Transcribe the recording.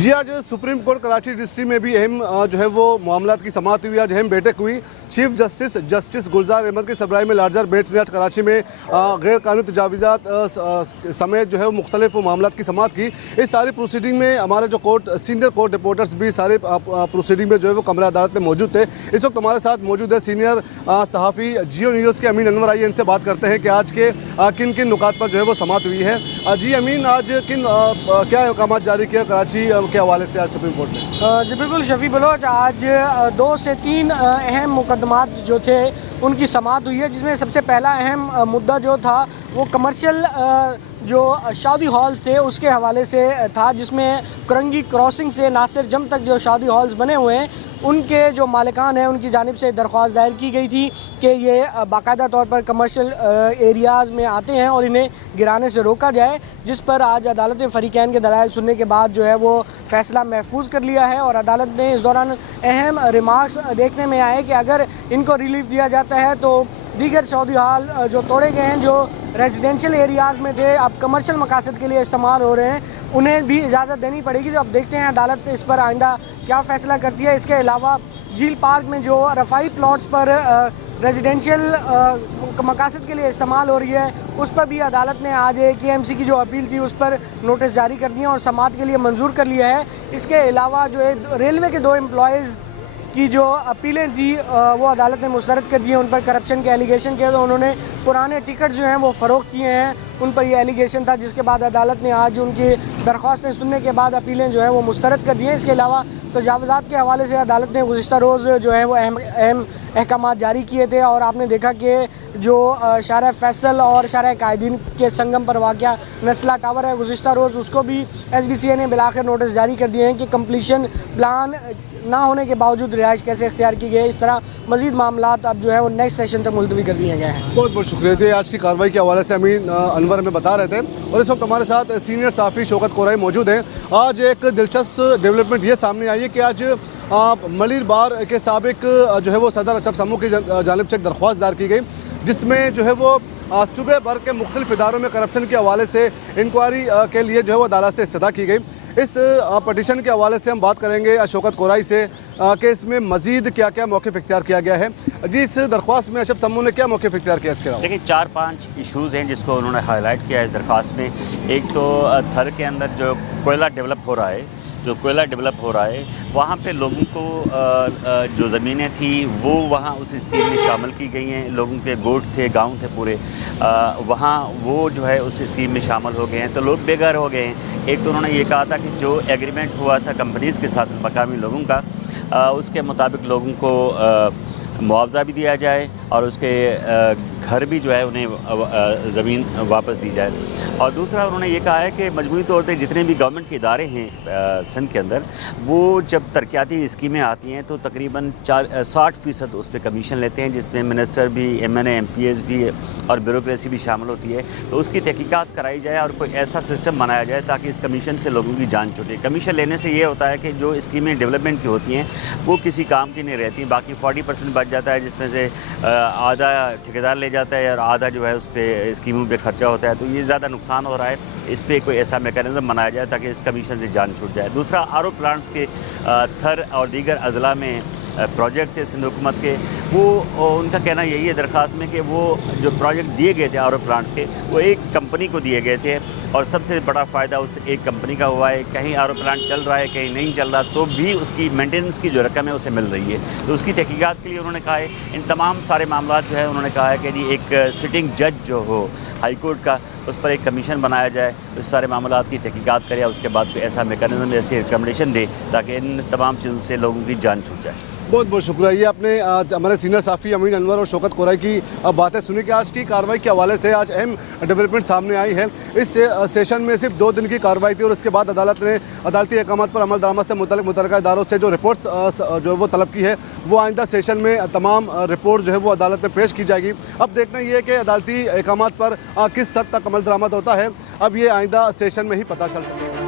जी, आज supreme court Karachi district में भी अहम जो है वो मामलात की समाअत हुई। आज अहम बैठक हुई। चीफ जस्टिस गुलजार अहमद की सरबराही में लार्जर बेंच ने आज कराची में गैर कानूनी तजावीज़ात समेत जो है वो मुख्तलिफ मामलात की समाअत की। इस सारी प्रोसीडिंग में हमारे जो सीनियर कोर्ट रिपोर्टर्स भी सारे प्रोसीडिंग में जो है वो कमरा अदालत में मौजूद थे। इस वक्त हमारे साथ मौजूद है सीनियर सहाफ़ी जियो न्यूज़ के अमीन अनवर। आइए इनसे बात करते हैं कि आज के किन किन नुकात पर जो है वो समाअत हुई है। जी अमीन, आज किन क्या अहकाम जारी किया कराची के हवाले से आज सुप्रीम कोर्ट में? जी बिल्कुल शफी बलोच, आज 2 से 3 अहम मुकदमात जो थे उनकी समाअत हुई है, जिसमें सबसे पहला अहम मुद्दा जो था वो कमर्शियल जो शादी हॉल्स थे उसके हवाले से था, जिसमें कुरंगी क्रॉसिंग से नासिर जम तक जो शादी हॉल्स बने हुए हैं उनके जो मालिकान हैं उनकी जानिब से दरख्वास्त दायर की गई थी कि ये बाकायदा तौर पर कमर्शियल एरियाज़ में आते हैं और इन्हें गिराने से रोका जाए, जिस पर आज अदालत ने फ़रीक़ैन के दलाइल सुनने के बाद जो है वो फ़ैसला महफूज कर लिया है। और अदालत ने इस दौरान अहम रिमार्क्स देखने में आए कि अगर इनको रिलीफ दिया जाता है तो दीगर शादी हॉल जो तोड़े गए हैं, जो रेजिडेंशियल एरियाज़ में थे, अब कमर्शियल मकासद के लिए इस्तेमाल हो रहे हैं, उन्हें भी इजाज़त देनी पड़ेगी। तो अब देखते हैं अदालत इस पर आइंदा क्या फ़ैसला करती है। इसके अलावा झील पार्क में जो रफ़ाई प्लॉट्स पर रेजिडेंशियल मकासद के लिए इस्तेमाल हो रही है, उस पर भी अदालत ने आज KMC की जो अपील थी उस पर नोटिस जारी कर दिए और समाअत के लिए मंजूर कर लिया है। इसके अलावा जो है रेलवे के 2 एम्प्लॉयज़ की जो अपीलें थी वो अदालत ने मुस्तरद कर दी हैं। उन पर करप्शन के एलिगेशन किए, तो उन्होंने पुराने टिकट जो हैं वो फ़रोख्त किए हैं, उन पर ये एलिगेशन था, जिसके बाद अदालत ने आज उनकी दरख्वास्तें सुनने के बाद अपीलें जो हैं वो मुस्तरद कर दी हैं। इसके अलावा तजावुज़ात के हवाले से अदालत ने गुज़िश्ता रोज़ जो है वो अहम अहकाम जारी किए थे और आपने देखा कि जो शारा फैसल और शारा कायदीन के संगम पर वाक़या नस्ला टावर है, गुज़िश्ता रोज़ उसको भी SBCA ने बिलाखिर नोटिस जारी कर दिए हैं कि कम्प्लीशन प्लान ना होने के बावजूद रिहाइश कैसे इख्तियार की गई। इस तरह मज़ीद मामलात अब जो है वो नेक्स्ट सेशन तक मुलतवी कर दिए गए हैं। बहुत बहुत शुक्रिया थे। आज की कार्रवाई के हवाले से अमीन अनवर में बता रहे थे और इस वक्त हमारे साथ सीनियर सहाफ़ी शौकत कोराई मौजूद हैं। आज एक दिलचस्प डेवलपमेंट ये सामने आई है कि आज मलिर बार के साबिक जो है वो सदर अशरफ समू की जानिब से एक दरख्वास्त दायर की गई, जिसमें जो है वो सूबे भर के मुख्तलिफ इदारों में करप्शन के हवाले से इंक्वायरी के लिए जो है वो अदालत से इस्तदा की गई। इस पटिशन के हवाले से हम बात करेंगे शौकत कोराई से कि इसमें मज़ीद क्या क्या मौक़िफ़ इख्तियार किया गया है। जी, इस दरख्वास्त में अशरफ समू ने क्या मौक़िफ़ इख्तियार किया? इसके अलावा देखिए 4-5 इशूज़ हैं जिसको उन्होंने हाईलाइट किया इस दरख्वास्त में। एक तो थर के अंदर जो कोयला डेवलप हो रहा है, वहाँ पे लोगों को जो ज़मीनें थी वो वहाँ उस स्कीम में शामिल की गई हैं। लोगों के गोट थे, गांव थे पूरे, वहाँ वो जो है उस स्कीम में शामिल हो गए हैं, तो लोग बेघर हो गए हैं। एक तो उन्होंने ये कहा था कि जो एग्रीमेंट हुआ था कंपनीज़ के साथ मकामी लोगों का, उसके मुताबिक लोगों को मुआवजा भी दिया जाए और उसके घर भी जो है उन्हें ज़मीन वापस दी जाए। और दूसरा उन्होंने ये कहा है कि मजमूई तौर पर जितने भी गवर्नमेंट के इदारे हैं सिंध के अंदर, वो जब तरक्याती स्कीमें आती हैं तो तकरीबन 60% उस पर कमीशन लेते हैं, जिसमें मिनिस्टर भी, MNA MPs भी और ब्यूरोक्रेसी भी शामिल होती है। तो उसकी तहकीकात कराई जाए और कोई ऐसा सिस्टम बनाया जाए ताकि इस कमीशन से लोगों की जान छूटे। कमीशन लेने से ये होता है कि जो स्कीमें डेवलपमेंट की होती हैं वो किसी काम की नहीं रहती, बाकी 40% बच जाता है, जिसमें से आधा ठेकेदार ले जाता है और आधा जो है उस पर स्कीमों पे खर्चा होता है। तो ये ज़्यादा नुकसान हो रहा है, इस पर कोई ऐसा मेकनिज़म बनाया जाए ताकि इस कमीशन से जान छूट जाए। दूसरा, RO प्लांट्स के थर और दीगर अज़ला में प्रोजेक्ट थे सिंध हुकूमत के, वो उनका कहना यही है दरख्वास्त में कि वो जो प्रोजेक्ट दिए गए थे RO प्लांट्स के, वो एक कंपनी को दिए गए थे और सबसे बड़ा फ़ायदा उस एक कंपनी का हुआ है। कहीं RO प्लांट चल रहा है, कहीं नहीं चल रहा, तो भी उसकी मेंटेनेंस की जो रकम है उसे मिल रही है। तो उसकी तहकीकात के लिए उन्होंने कहा है इन तमाम सारे मामला जो है, उन्होंने कहा है कि जी एक सिटिंग जज जो हो हाई कोर्ट का, उस पर एक कमीशन बनाया जाए, उस सारे मामलात की तहकीकात करे और उसके बाद कोई ऐसा मेकनिज़म, ऐसी रिकमेंडेशन दे ताकि इन तमाम चीज़ों से लोगों की जान छूट जाए। बहुत बहुत शुक्रिया। ये आपने हमारे सीनियर सहाफ़ी अमीन अनवर और शौकत कोराई की बातें सुनी कि आज की कार्रवाई के हवाले से आज अहम डेवलपमेंट सामने आई है। इस सेशन में सिर्फ 2 दिन की कार्रवाई थी और उसके बाद अदालत ने अदालती अहकाम पर अमल दरामद से मुतल्लिक़ इदारों से जो रिपोर्ट्स जो वो तलब की है, वो आइंदा सेशन में तमाम रिपोर्ट जो है वो अदालत में पेश की जाएगी। अब देखना ये है कि अदालती अहकाम पर किस हद तक अमल दरामद होता है, अब ये आइंदा सेशन में ही पता चल सकेगा।